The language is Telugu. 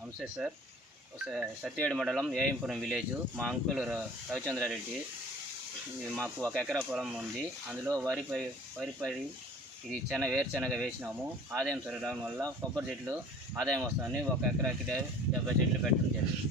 నమస్తే సార్. సత్యవేడు మండలం ఏఎంపురం విలేజ్. మా అంకుల్ రవిచంద్రారెడ్డి. మాకు 1 ఎకరా పొలం ఉంది. అందులో వరి ఇది వేరుశనగ వేసినాము. ఆదాయం సరిగ్గా రావడం వల్ల కొబ్బరి చెట్లు ఆదాయం వస్తుందని 1 ఎకరాకి 70 చెట్లు పెట్టడం జరిగింది.